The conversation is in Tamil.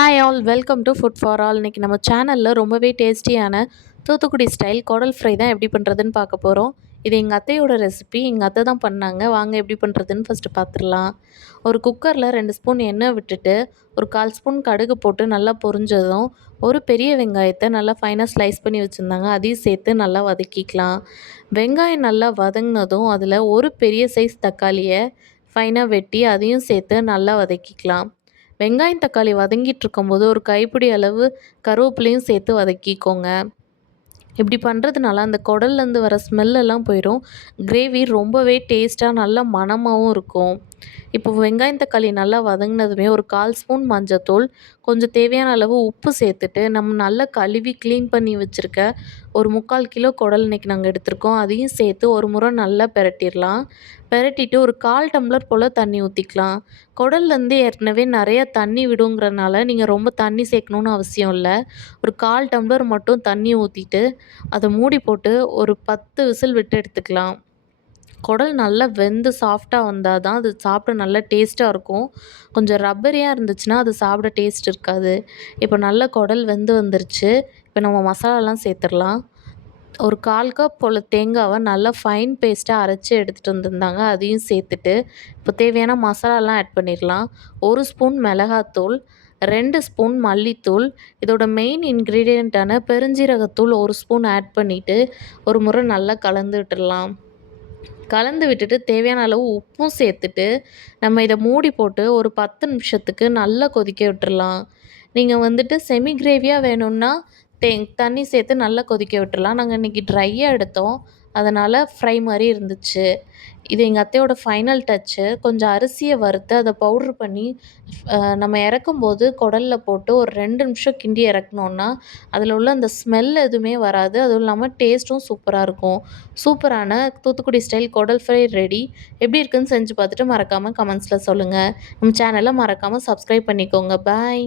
Hi all welcome to food for all. இன்றைக்கி நம்ம சேனலில் ரொம்பவே டேஸ்டியான தூத்துக்குடி ஸ்டைல் குடல் ஃப்ரை தான் எப்படி பண்ணுறதுன்னு பார்க்க போகிறோம். இது எங்கள் அத்தையோட ரெசிபி. எங்கள் அத்தை தான் பண்ணாங்க. வாங்க எப்படி பண்ணுறதுன்னு ஃபஸ்ட்டு பார்த்துடலாம். ஒரு குக்கரில் 2 ஸ்பூன் எண்ணெய் விட்டுட்டு ஒரு 1/4 ஸ்பூன் கடுகு போட்டு நல்லா பொரிஞ்சதும் ஒரு பெரிய வெங்காயத்தை நல்லா ஃபைனாக ஸ்லைஸ் பண்ணி வச்சுருந்தாங்க. அதையும் சேர்த்து நல்லா வதக்கிக்கலாம். வெங்காயம் நல்லா வதங்கினதும் அதில் ஒரு பெரிய சைஸ் தக்காளியை ஃபைனாக வெட்டி அதையும் சேர்த்து நல்லா வதக்கிக்கலாம். வெங்காயம் தக்காளி வதங்கிட்டு இருக்கும்போது ஒரு கைப்பிடி அளவு கருவேப்பிலையும் சேர்த்து வதக்கிக்கோங்க. இப்படி பண்ணுறதுனால அந்த குடல்லேருந்து வர ஸ்மெல்லெல்லாம் போயிடும். கிரேவி ரொம்பவே டேஸ்ட்டாக நல்லா மணமாகவும் இருக்கும். இப்போ வெங்காயம் தக்காளி நல்லா வதங்கினதுமே ஒரு 1/4 ஸ்பூன் மஞ்சத்தூள், கொஞ்சம் தேவையான அளவு உப்பு சேர்த்துட்டு நம்ம நல்லா கழுவி க்ளீன் பண்ணி வச்சுருக்க ஒரு 3/4 கிலோ குடல் இன்றைக்கி நாங்கள் எடுத்திருக்கோம். அதையும் சேர்த்து ஒரு முறை நல்லா பெரட்டிடலாம். பெரட்டிட்டு ஒரு 1/4 டம்ளர் போல் தண்ணி ஊற்றிக்கலாம். குடல்லேருந்து ஏற்கனவே நிறையா தண்ணி விடுங்கிறனால நீங்கள் ரொம்ப தண்ணி சேர்க்கணுன்னு அவசியம் இல்லை. ஒரு 1/4 டம்ளர் மட்டும் தண்ணி ஊற்றிட்டு அதை மூடி போட்டு ஒரு 10 விசில் விட்டு எடுத்துக்கலாம். குடல் நல்லா வெந்து சாஃப்டாக வந்தால் தான் அது சாப்பிட நல்லா டேஸ்ட்டாக இருக்கும். கொஞ்சம் ரப்பரியாக இருந்துச்சுன்னா அது சாப்பிட டேஸ்ட் இருக்காது. இப்போ நல்லா குடல் வெந்து வந்துருச்சு. இப்போ நம்ம மசாலாலாம் சேர்த்துடலாம். ஒரு 1/4 கப் போல் தேங்காவை நல்லா ஃபைன் பேஸ்ட்டாக அரைச்சி எடுத்துகிட்டு வந்திருந்தாங்க. அதையும் சேர்த்துட்டு இப்போ தேவையான மசாலாலாம் ஆட் பண்ணிடலாம். 1 ஸ்பூன் மிளகாத்தூள், 2 ஸ்பூன் மல்லித்தூள், இதோட மெயின் இன்க்ரீடியண்ட்டான பெருஞ்சீரகத்தூள் 1 ஸ்பூன் ஆட் பண்ணிவிட்டு ஒரு முறை நல்லா கலந்து விட்டுடலாம். கலந்து விட்டுட்டு தேவையான அளவு உப்பும் சேர்த்துட்டு நம்ம இதை மூடி போட்டு ஒரு 10 நிமிஷத்துக்கு நல்லா கொதிக்க விட்டுறலாம். நீங்கள் வந்துட்டு செமி கிரேவியாக வேணும்னா தண்ணி சேர்த்து நல்லா கொதிக்க விட்டுறலாம். நாங்கள் இன்றைக்கி ட்ரையாக எடுத்தோம், அதனால் ஃப்ரை மாதிரி இருந்துச்சு. இது எங்கள் அத்தையோட ஃபைனல் டச்சு. கொஞ்சம் அரிசியை வறுத்து அதை பவுட்ரு பண்ணி நம்ம இறக்கும்போது குடலில் போட்டு ஒரு 2 நிமிஷம் கிண்டி இறக்குனோன்னா அதில் உள்ள அந்த ஸ்மெல் எதுவுமே வராது. அதுவும் இல்லாமல் டேஸ்ட்டும் சூப்பராக இருக்கும். சூப்பரான தூத்துக்குடி ஸ்டைல் குடல் ஃப்ரை ரெடி. எப்படி இருக்குன்னு செஞ்சு பார்த்துட்டு மறக்காமல் கமெண்ட்ஸில் சொல்லுங்கள். நம்ம சேனலை மறக்காமல் சப்ஸ்கிரைப் பண்ணிக்கோங்க. பாய்.